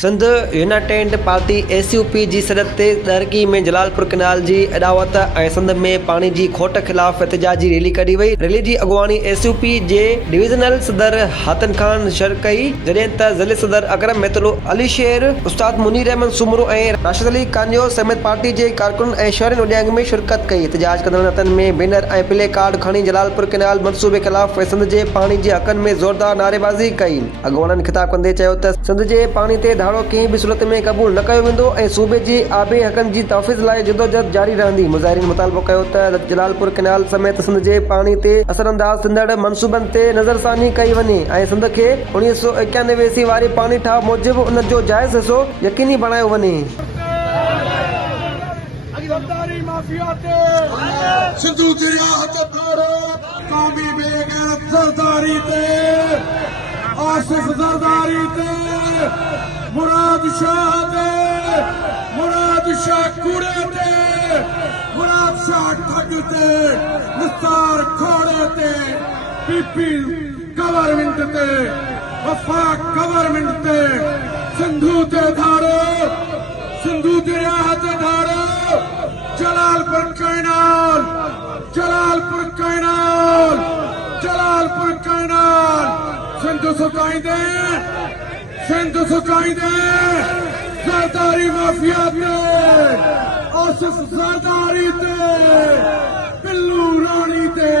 Sindh United party SUP जी सरहद ते दरकी में जलालपुर कैनाल जी अॾावत ऐं सिंध में पानी जी खोट ख़िलाफ़ एहतजाजी रैली कढी वई। रैली जी अॻुवाणी SUP जे डिविज़नल सदर हातन खान शर कई, जॾहिं त ज़िले सदर अकरम मेतलो अली शेर, उस्ताद मुनीर अहमद सुमरो ऐं राशिद अली कांजो समेत पार्टी जे कारकुन ऐं शहरनि उॾियांग में शिरकत कई। एहतजाज कंदड़ हथनि में बैनर ऐं प्ले कार्ड खणी जलालपुर कैनाल मनसूबे ख़िलाफ़ सिंध जे पाणी जे हक़नि में ज़ोरदार नारेबाज़ी कई। अॻुवाणनि ख़िताब कंदे चयो त सिंध जे पाणी ते धाड़ो कंहिं बि सूरत में क़बूल न कयो वेंदो ऐं सूबे जे आबे हक़नि जी तहफ़्फ़ुज़ लाइ जदोजहद जारी रहंदी। मुज़ाहिरीन मुतालबो कयो त जलालपुर कैनाल समेत सिंध जे पाणी ते असरअंदाज़ थींदड़ मनसूबनि ते नज़रसानी कई वञे ऐं सिंध खे 1991 ईस्वी वारे पाणी ठाह मूजिबि उन जो जाइज़ हिसो यकीनी बणायो वञे। सिंधु दरिया ते धाड़ो क़ौमी बेग़ैरत ज़रदारी ते आसिफ ज़रदारी ते मुराद शाह कूड़े ते मुराद शाह ठग ते निस्तार खोड़े ते पीपी गवर्नमेंट ते वफाक गवर्नमेंट ते सिंधु ते धाड़ो सिंधु दरिया ते धाड़ो Jalalpur canal Jalalpur canal Jalalpur canal Sindh सुकाईंदे ज़रदारी माफिया ते आसिफ ज़रदारी ते पिल्लू रानी ते